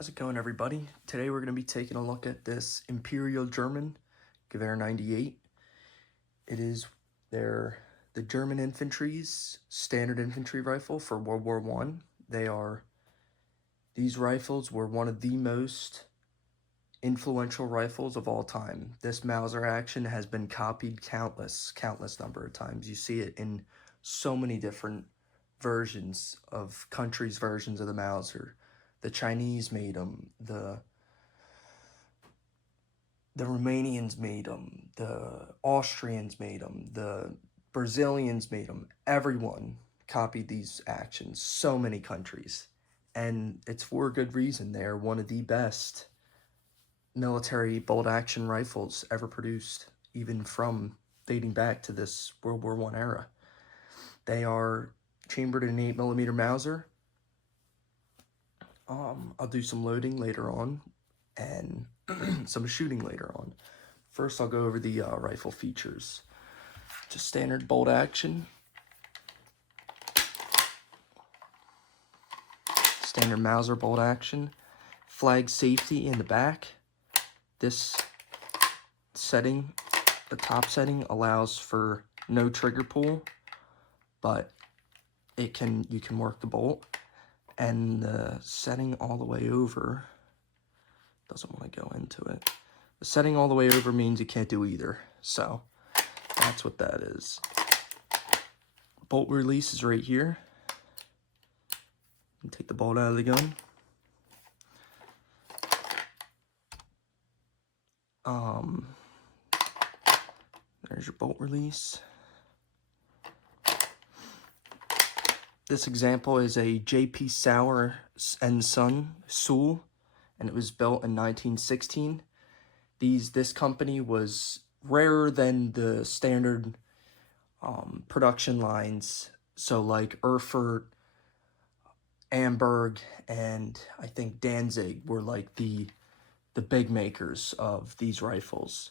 How's it going, everybody? Today we're going to be taking a look at this Imperial German Gewehr 98. It is the German infantry's standard infantry rifle for World War I. These rifles were one of the most influential rifles of all time. This Mauser action has been copied countless number of times. You see it in so many different versions of countries' versions of the Mauser. The Chinese made them, the Romanians made them, the Austrians made them, the Brazilians made them. Everyone copied these actions, so many countries. And it's for a good reason. They're one of the best military bolt-action rifles ever produced, even from dating back to this World War I era. They are chambered in an 8mm Mauser. I'll do some loading later on and some shooting later on. First, I'll go over the rifle features. Just standard bolt action. Standard Mauser bolt action. Flag safety in the back. This setting, the top setting, allows for no trigger pull, but you can work the bolt. And the setting all the way over doesn't want to go into it. The setting all the way over means you can't do either. So that's what that is. Bolt release is right here. You take the bolt out of the gun. There's your bolt release. This example is a J.P. Sauer and Son Sul, and it was built in 1916. This company was rarer than the standard production lines. So like Erfurt, Amberg, and I think Danzig were like the big makers of these rifles.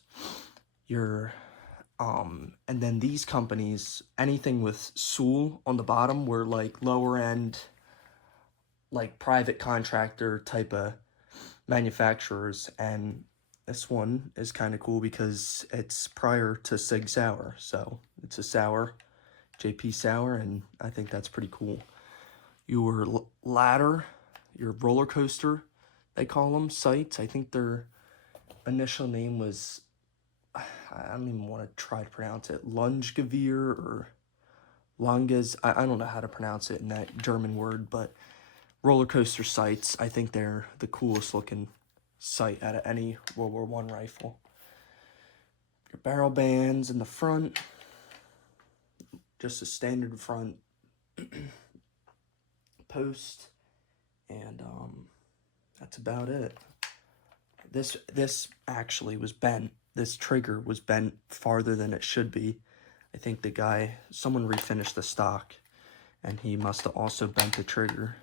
And then these companies, anything with Sul on the bottom, were like lower end, like private contractor type of manufacturers. And this one is kind of cool because it's prior to Sig Sauer. So it's a Sauer, J.P. Sauer, and I think that's pretty cool. Your ladder, your roller coaster, they call them, sights. I think their initial name was, I don't even want to try to pronounce it, Lungegewehr or Langes. I don't know how to pronounce it in that German word, but roller coaster sights, I think they're the coolest looking sight out of any World War I rifle. Your barrel bands in the front, just a standard front post, and that's about it. This actually was bent. This trigger was bent farther than it should be. I think someone refinished the stock, and he must have also bent the trigger.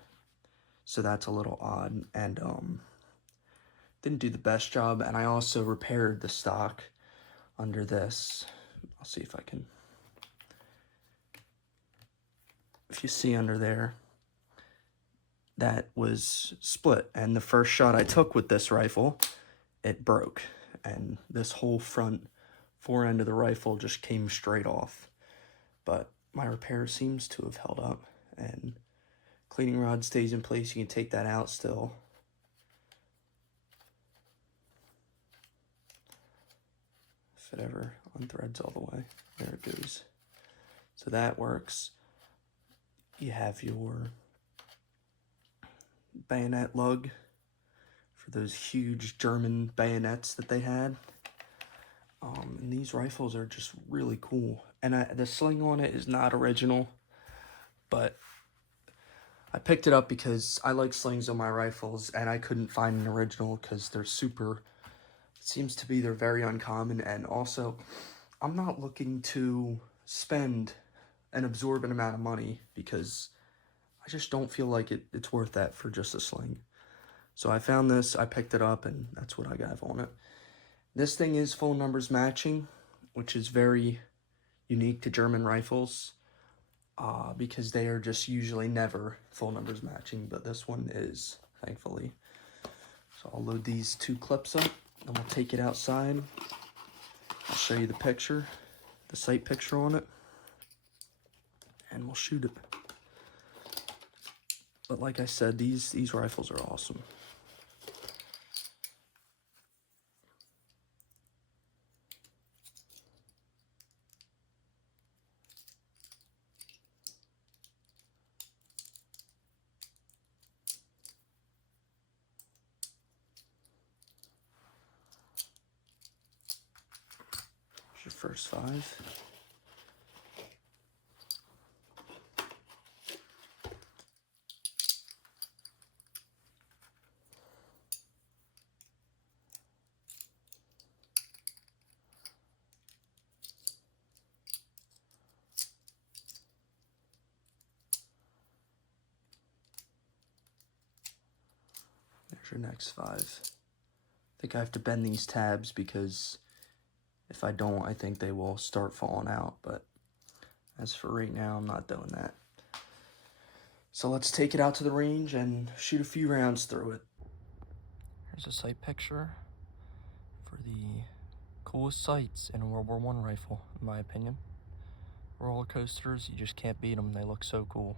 So that's a little odd, and didn't do the best job. And I also repaired the stock under this. I'll see if I can. If you see under there, that was split. And the first shot I took with this rifle, it broke. And this whole front fore end of the rifle just came straight off. But my repair seems to have held up, and cleaning rod stays in place. You can take that out still. If it ever unthreads all the way, there it goes. So that works. You have your bayonet lug for those huge German bayonets that they had. And these rifles are just really cool. And the sling on it is not original, but I picked it up because I like slings on my rifles, and I couldn't find an original because they're they're very uncommon. And also, I'm not looking to spend an absorbent amount of money because I just don't feel like it's worth that for just a sling. So I found this, I picked it up, and that's what I got on it. This thing is full numbers matching, which is very unique to German rifles, because they are just usually never full numbers matching, but this one is, thankfully. So I'll load these 2 clips up, and we'll take it outside. I'll show you the picture, the sight picture on it, and we'll shoot it. But like I said, these rifles are awesome. Here's your first 5. There's your next 5. I think I have to bend these tabs because if I don't, I think they will start falling out. But as for right now, I'm not doing that. So let's take it out to the range and shoot a few rounds through it. Here's a sight picture for the coolest sights in a World War I rifle, in my opinion. Roller coasters, you just can't beat them. They look so cool.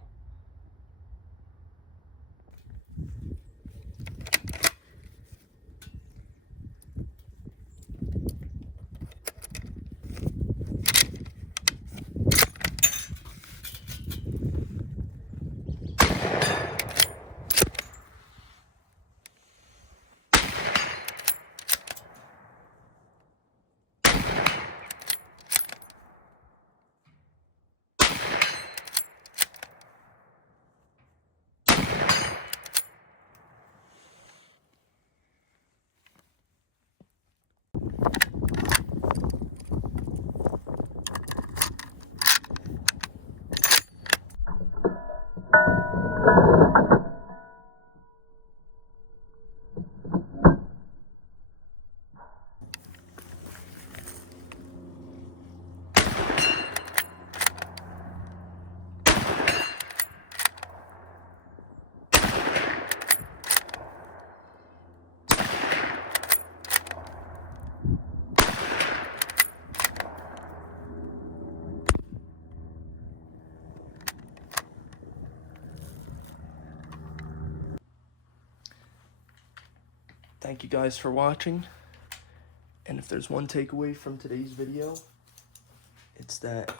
Thank you guys for watching, and if there's one takeaway from today's video, it's that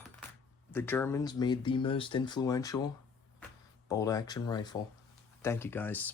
the Germans made the most influential bolt-action rifle. Thank you guys.